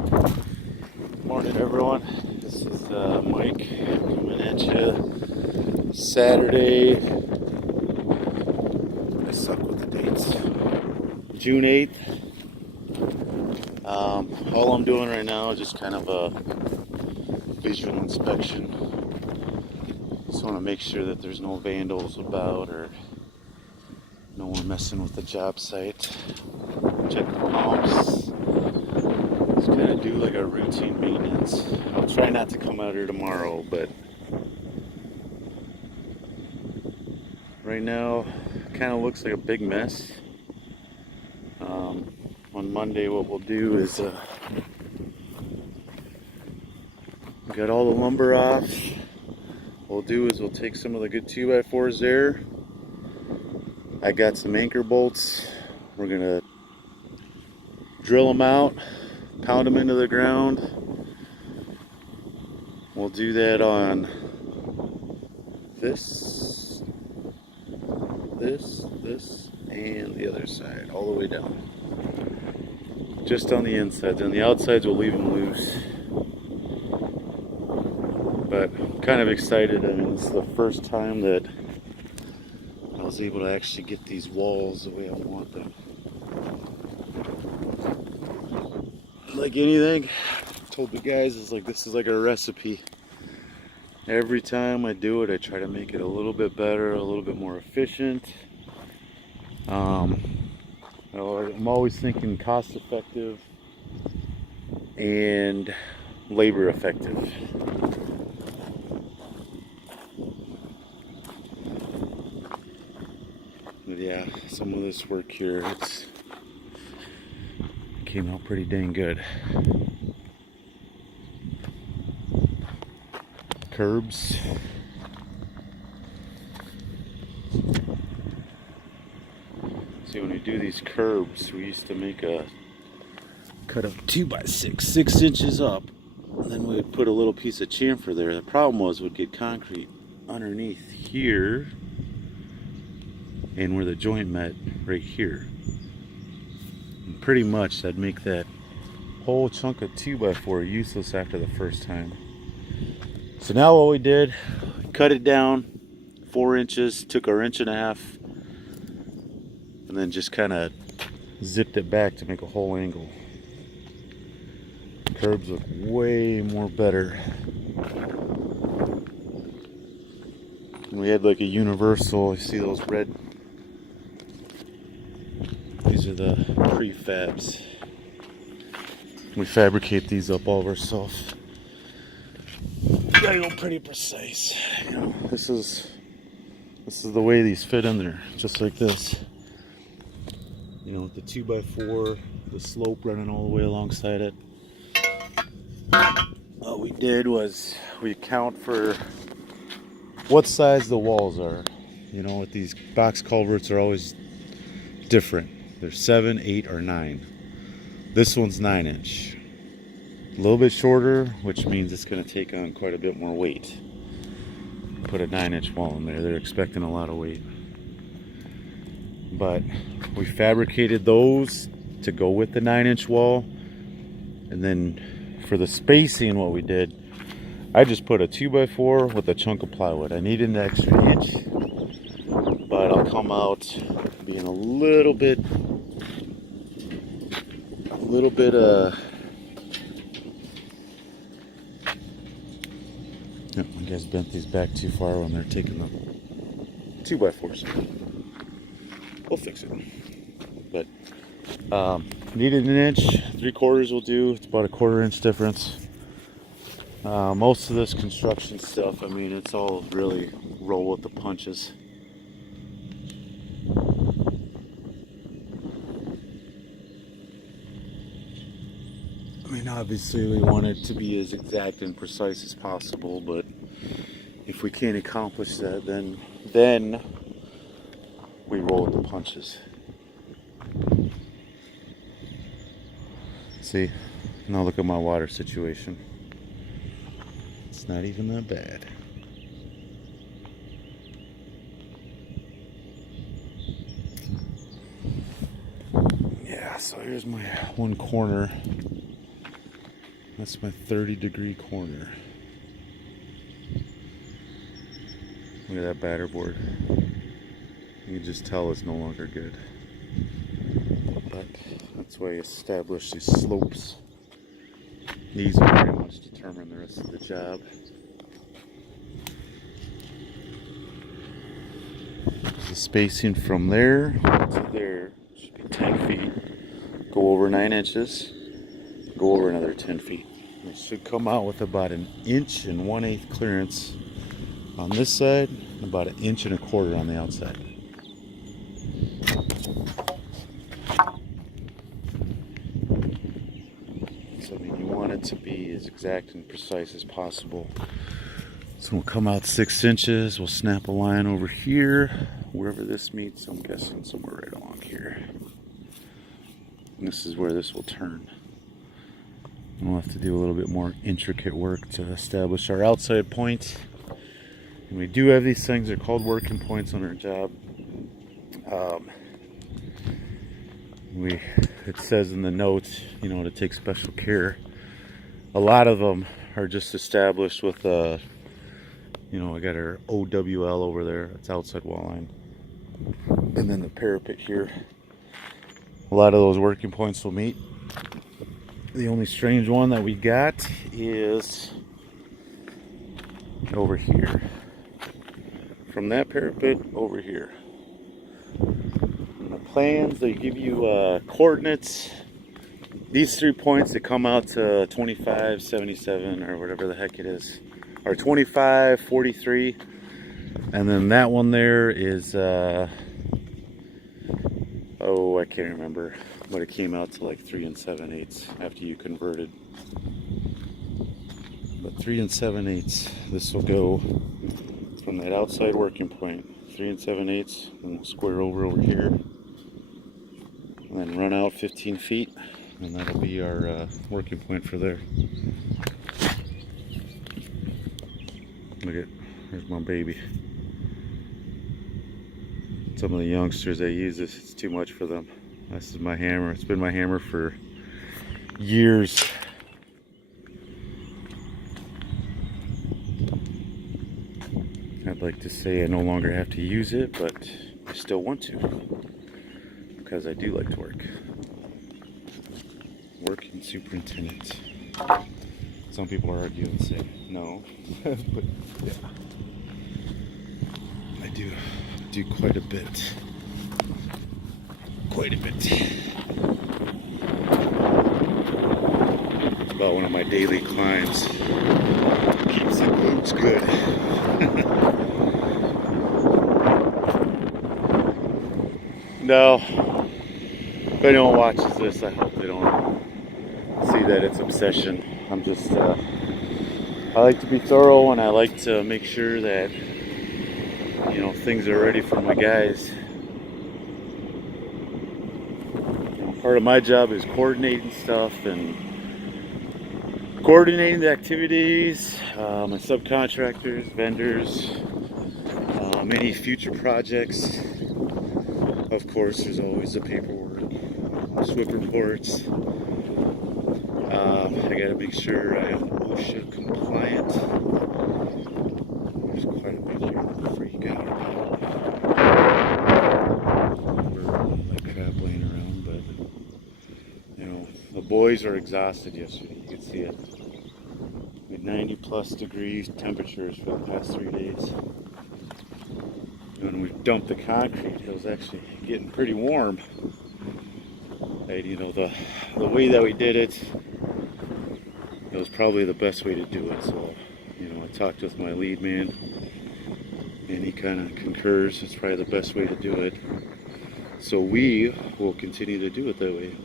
Morning, everyone. This is Mike coming at you Saturday. I suck with the dates. June 8th. All I'm doing right now is just kind of a visual inspection. Just want to make sure that there's no vandals about or no one messing with the job site. Check the pumps. Just kind of do like a routine maintenance. I'll try not to come out here tomorrow, but right now it kind of looks like a big mess. On Monday what we'll do is got all the lumber off. What we'll do is we'll take some of the good 2x4s there. I got some anchor bolts. We're gonna drill them out, pound them into the ground. We'll do that on this, and the other side, all the way down. Just on the insides. On the outsides, we'll leave them loose. But I'm kind of excited. I mean, it's the first time that I was able to actually get these walls the way I want them. Like anything, I told the guys, it's like this is like a recipe. Every time I do it, I try to make it a little bit better, a little bit more efficient. I'm always thinking cost effective and labor effective. But yeah, some of this work here, it's came out pretty dang good. Curbs. See, when we do these curbs, we used to make a cut of 2x6, 6 inches up, and then we would put a little piece of chamfer there. The problem was we'd get concrete underneath here and where the joint met right here. And pretty much that'd make that whole chunk of 2x4 useless after the first time. So now what we did, cut it down 4 inches, took our 1.5 inches, and then just kind of zipped it back to make a whole angle. Curbs look way more better. And we had like a universal, you see those red, these are the prefabs. We fabricate these up all ourselves. Gotta go pretty precise. You know, this is the way these fit in there, just like this. You know, with the 2x4, the slope running all the way alongside it. What we did was we account for what size the walls are. You know, with these box culverts are always different. They're 7, 8, or 9. This one's 9-inch. A little bit shorter, which means it's going to take on quite a bit more weight. Put a 9-inch wall in there. They're expecting a lot of weight. But we fabricated those to go with the 9-inch wall. And then for the spacing, what we did, I just put a 2x4 with a chunk of plywood. I needed an extra inch, but I'll come out being a little bit I guess bent these back too far when they're taking the 2x4s. We'll fix it. But needed 1 inch, 3/4 will do. It's about a 1/4 inch difference. Most of this construction stuff, I mean, it's all really roll with the punches. I mean, obviously we want it to be as exact and precise as possible, but if we can't accomplish that, then we roll with the punches. See, now look at my water situation. It's not even that bad. Yeah, so here's my one corner. That's my 30-degree corner. Look at that batter board. You can just tell it's no longer good. But that's why I established these slopes. These will pretty much determine the rest of the job. The spacing from there to there should be 10 feet. Go over 9 inches. Go over another 10 feet. It should come out with about 1 1/8 clearance on this side, and about 1 1/4 on the outside. So I mean, you want it to be as exact and precise as possible. So we'll come out 6 inches. We'll snap a line over here, wherever this meets. I'm guessing somewhere right along here. And this is where this will turn. We'll have to do a little bit more intricate work to establish our outside point. And we do have these things, they're called working points on our job. It says in the notes, you know, to take special care. A lot of them are just established with, you know, I got our OWL over there, that's outside wall line. And then the parapet here. A lot of those working points will meet. The only strange one that we got is over here. From that parapet over here. In the plans, they give you coordinates. These 3 points, they come out to 25, 77, or whatever the heck it is. Or 25, 43. And then that one there is, oh, I can't remember. But it came out to like 3 7/8 after you converted. But 3 7/8, this will go from that outside working point, 3 7/8, and we'll square over here, and then run out 15 feet, and that'll be our working point for there. Look at, there's my baby. Some of the youngsters, they use this, it's too much for them. This is my hammer. It's been my hammer for years. I'd like to say I no longer have to use it, but I still want to, because I do like to work. Working superintendent. Some people argue and say no, but yeah, I do quite a bit. Quite a bit. It's about one of my daily climbs. Keeps the glutes good. No, if anyone watches this, I hope they don't see that it's obsession. I'm just, I like to be thorough, and I like to make sure that, you know, things are ready for my guys. Part of my job is coordinating stuff and coordinating the activities, my subcontractors, vendors, any future projects. Of course, there's always the paperwork, SWIP reports. I gotta make sure I am OSHA compliant. There's quite a bit here to freak out about. Like crap laying around, but you know, the boys are exhausted yesterday. You can see it. We had 90+ degrees temperatures for the past 3 days. When we dumped the concrete, it was actually getting pretty warm. And you know, the way that we did it, it was probably the best way to do it. So, you know, I talked with my lead man, and he kind of concurs it's probably the best way to do it. So we will continue to do it that way.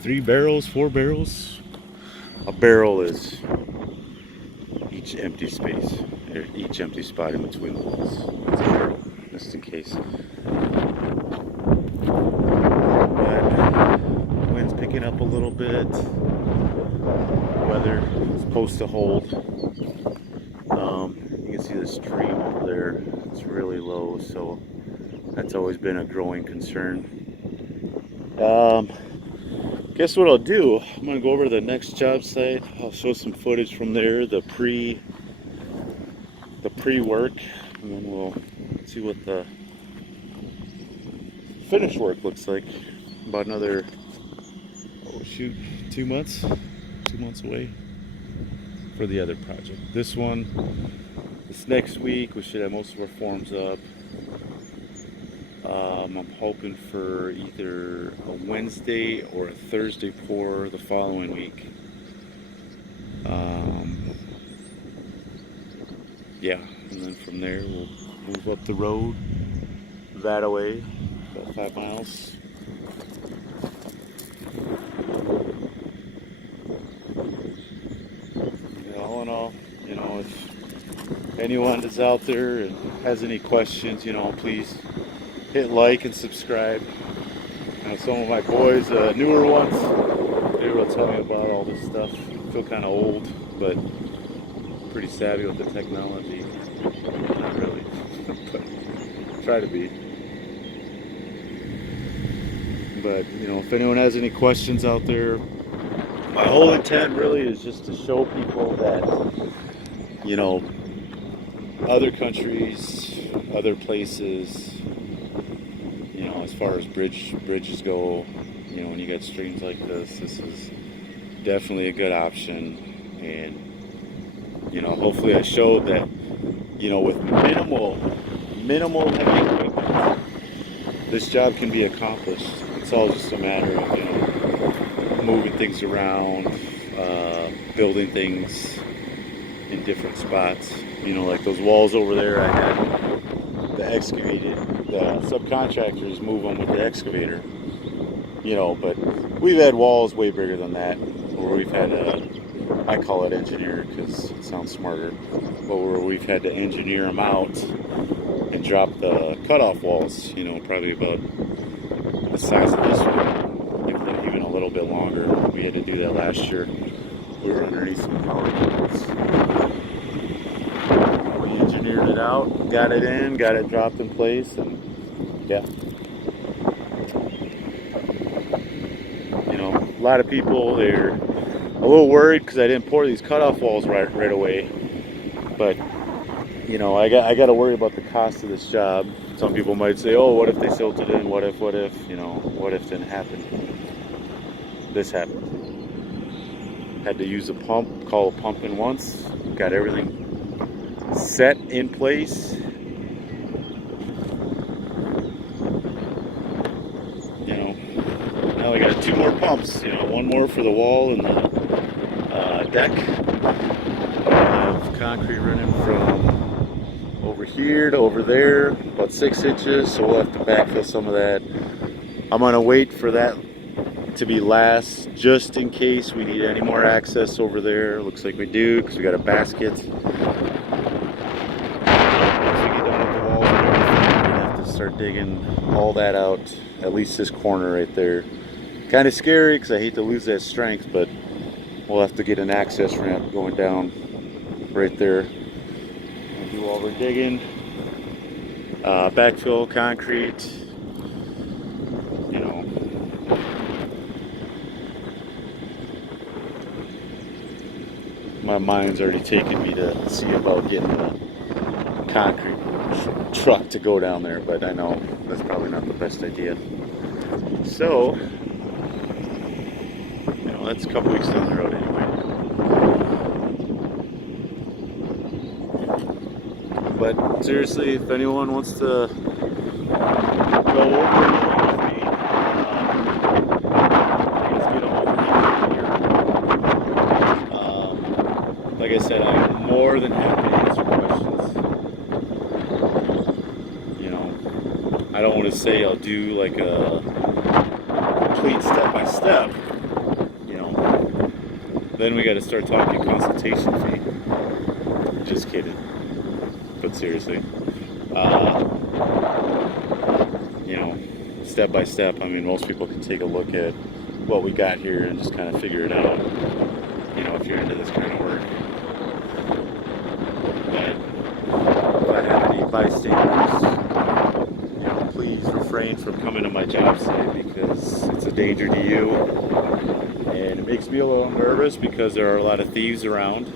3 barrels, 4 barrels. A barrel is each empty space, or each empty spot in between the walls. It's a barrel, just in case. But wind's picking up a little bit. Weather is supposed to hold. You can see the stream over there. It's really low, so that's always been a growing concern. guess what I'll do? I'm gonna go over to the next job site. I'll show some footage from there, the pre-work, and then we'll see what the finished work looks like. About another, oh shoot, 2 months? 2 months away for the other project. This next week, we should have most of our forms up. I'm hoping for either a Wednesday or a Thursday pour the following week. Yeah, and then from there we'll move up the road that away, about 5 miles. All in all, if anyone is out there and has any questions, please hit like and subscribe. Some of my boys, newer ones, they will tell me about all this stuff. I feel kind of old, but pretty savvy with the technology. Not really, but try to be. But if anyone has any questions out there, my whole intent really is just to show people that other countries, other places, as far as bridges go, when you get streams like this is definitely a good option. And hopefully I showed that with minimal heavy equipment, this job can be accomplished. It's all just a matter of moving things around, building things in different spots. Like those walls over there, I had the subcontractors move them with the excavator. But we've had walls way bigger than that, where we've had I call it engineer because it sounds smarter, but where we've had to engineer them out and drop the cutoff walls, probably about the size of this one, even a little bit longer. We had to do that last year. We were underneath some power poles. We engineered it out, got it in, got it dropped in place, and yeah. A lot of people, they're a little worried because I didn't pour these cutoff walls right away. But I got to worry about the cost of this job. Some people might say, "Oh, what if they silted in? What if? What if didn't happen?" This happened. Had to use a pump, call a pump in once, got everything set in place. Now we got 2 more pumps. One more for the wall and the deck. I have concrete running from over here to over there, about 6 inches, so we'll have to backfill some of that. I'm gonna wait for that to be last, just in case we need any more access over there. Looks like we do, because we got a basket. Once we get done with the walls and everything, we're gonna have to start digging all that out, at least this corner right there. Kind of scary because I hate to lose that strength, but we'll have to get an access ramp going down right there. We'll do all our digging, backfill, concrete. My mind's already taken me to see about getting a concrete truck to go down there, but I know that's probably not the best idea. So, that's a couple weeks down the road anyway. But seriously, if anyone wants to go over anything with me, please get a hold of me. Like I said, I'm more than happy to answer questions. I don't want to say I'll do like a complete step-by-step. Then we got to start talking consultation fee. Just kidding. But seriously. Step by step, most people can take a look at what we got here and just kind of figure it out. If you're into this kind of work. But if I have any bystanders, please refrain from coming to my job site because it's a danger to you. And it makes me a little nervous because there are a lot of thieves around.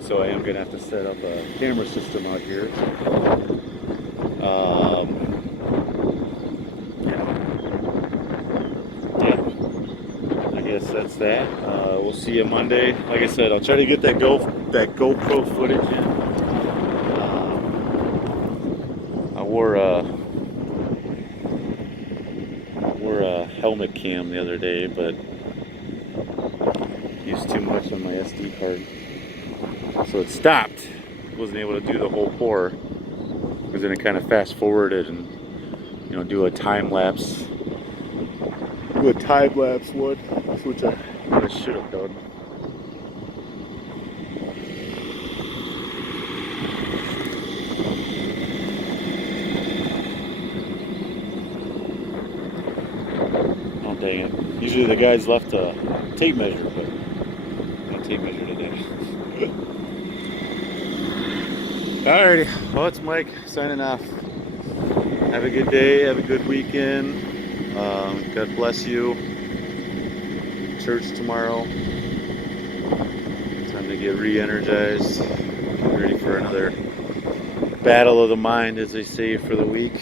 So I am going to have to set up a camera system out here. Yeah, I guess that's that. We'll see you Monday. Like I said, I'll try to get that GoPro footage in. I wore a helmet cam the other day, but used too much on my SD card, so it stopped. Wasn't able to do the whole pour because then it kind of fast forwarded and do a time lapse. Do a time lapse one, which I should have done. Oh dang it! Usually the guys left a tape measure, but no tape measure today. Alrighty, well, it's Mike signing off. Have a good day, have a good weekend. God bless you. Church tomorrow. Time to get re-energized. Get ready for another battle of the mind, as they say, for the week.